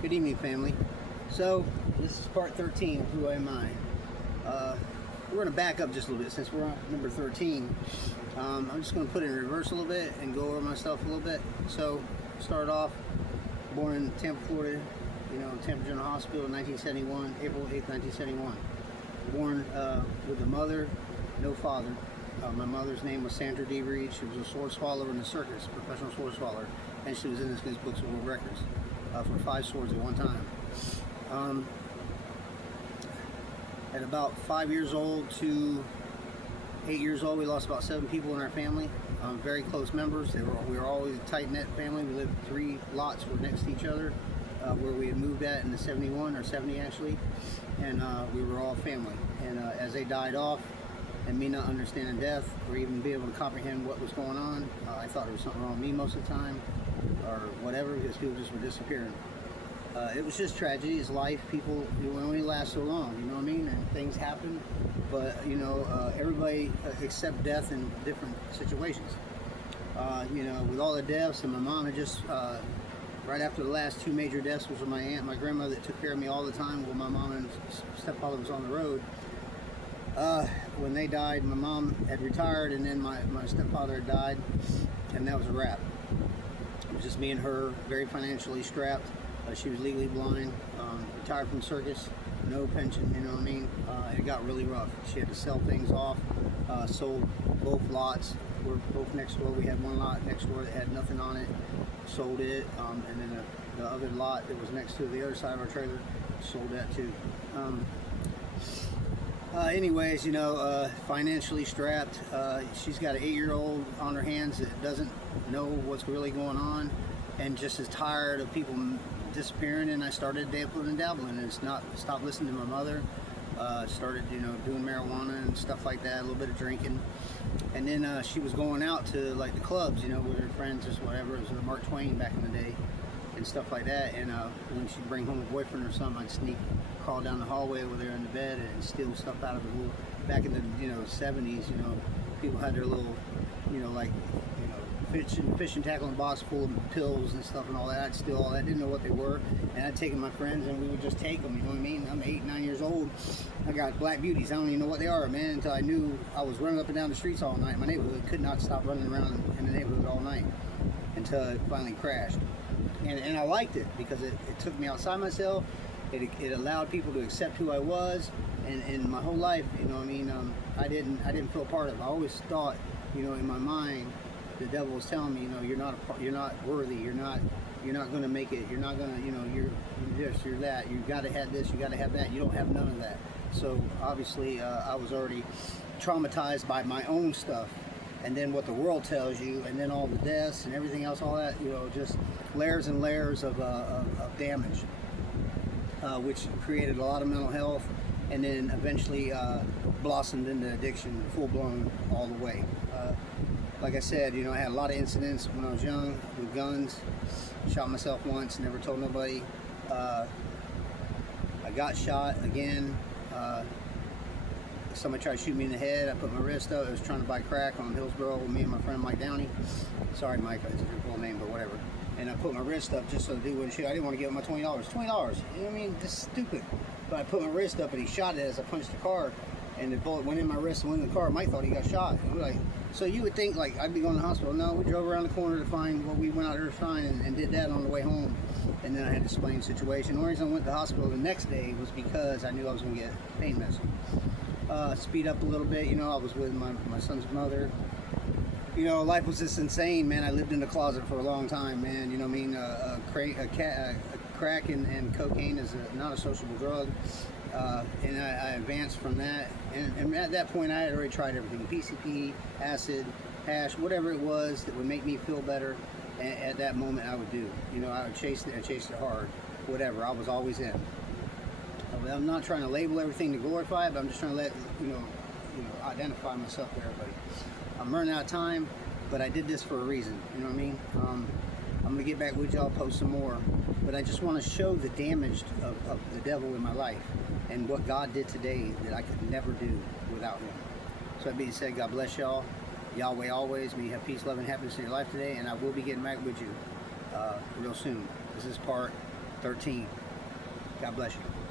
Good evening, family. So, this is part 13 of Who Am I? We're going to back up just a little bit since we're on number 13. I'm just going to put it in reverse a little bit and go over myself a little bit. So, start off, born in Tampa, Florida, Tampa General Hospital in 1971, April 8th, 1971. Born with a mother, no father. My mother's name was Sandra D. Reed. She was a sword swallower in the circus, professional sword swallower, and she was in this Guinness Books of World Records for 5 swords at one time. At about 5 years old to 8 years old, we lost about 7 people in our family. Very close members. We were always a tight-knit family. We lived 3 lots were next to each other, where we had moved at in the 71 or 70 actually, and we were all family. And as they died off, and me not understanding death or even be able to comprehend what was going on, I thought there was something wrong with me most of the time, or whatever, because people just were disappearing. It was just tragedy. It's life. People, only last so long, you know what I mean? And things happen, but everybody accept death in different situations. With all the deaths, and my mom had just right after the last 2 major deaths was my aunt, my grandmother that took care of me all the time while my mom and stepfather was on the road. When they died, my mom had retired, and then my stepfather had died, and that was a wrap. It was just me and her, very financially strapped. She was legally blind, retired from circus, no pension, you know what I mean? It got really rough. She had to sell things off, sold both lots. We're both next door. We had one lot next door that had nothing on it, sold it, and then the other lot that was next to the other side of our trailer, sold that too. Anyways, financially strapped. She's got an 8-year-old on her hands that doesn't know what's really going on, and just is tired of people disappearing. And I started dabbling and stopped listening to my mother. Started, doing marijuana and stuff like that, a little bit of drinking. And then she was going out to like the clubs, with her friends or whatever. It was Mark Twain back in the day and stuff like that. And when she'd bring home a boyfriend or something, I'd crawl down the hallway over there in the bed and steal stuff out of the little. Back in the 70s, people had their little, fishing tackle and box full of pills and stuff and all that. I'd steal all that, didn't know what they were, and I'd take them to my friends and we would just take them, you know what I mean? I'm 8, 9 years old. I got black beauties. I don't even know what they are, man, until I knew I was running up and down the streets all night. My neighborhood could not stop running around in the neighborhood all night until it finally crashed. And I liked it because it took me outside myself. It allowed people to accept who I was, and my whole life, I didn't feel part of it. I always thought, in my mind, the devil was telling me, you're not worthy, you're not going to make it, you're not going to, you're this, you're that, you got to have this, you got to have that, you don't have none of that. So obviously I was already traumatized by my own stuff, and then what the world tells you, and then all the deaths and everything else, all that, just layers and layers of damage, which created a lot of mental health, and then eventually blossomed into addiction, full-blown all the way. Like I said, I had a lot of incidents when I was young with guns. Shot myself once, never told nobody. I got shot again. Somebody tried to shoot me in the head. I put my wrist up. I was trying to buy crack on Hillsborough with me and my friend Mike Downey. Sorry, Mike, it's your full name, but whatever. And I put my wrist up just so the dude wouldn't shoot. I didn't want to give him my $20. $20. You know what I mean? This is stupid. But I put my wrist up and he shot it as I punched the car. And the bullet went in my wrist and went in the car. Mike thought he got shot. And we're like, so you would think like I'd be going to the hospital. No, we drove around the corner to find what we went out there to find, and did that on the way home. And then I had to explain the situation. The only reason I went to the hospital the next day was because I knew I was going to get pain medicine. Speed up a little bit, I was with my son's mother. Life was just insane, man. I lived in the closet for a long time, man. You know what I mean? Crack and cocaine is not a sociable drug. And I advanced from that, and at that point I had already tried everything: PCP, acid, hash, whatever it was that would make me feel better. And at that moment I would do. I would chase it. I chased it hard. Whatever. I was always in. I'm not trying to label everything to glorify it, but I'm just trying to let identify myself to everybody. I'm running out of time, but I did this for a reason. You know what I mean? I'm gonna get back with y'all, post some more, but I just want to show the damage of the devil in my life and what God did today that I could never do without him. So that being said, God bless y'all. Yahweh always. May you have peace, love, and happiness in your life today, and I will be getting back with you real soon. This is part 13. God bless you.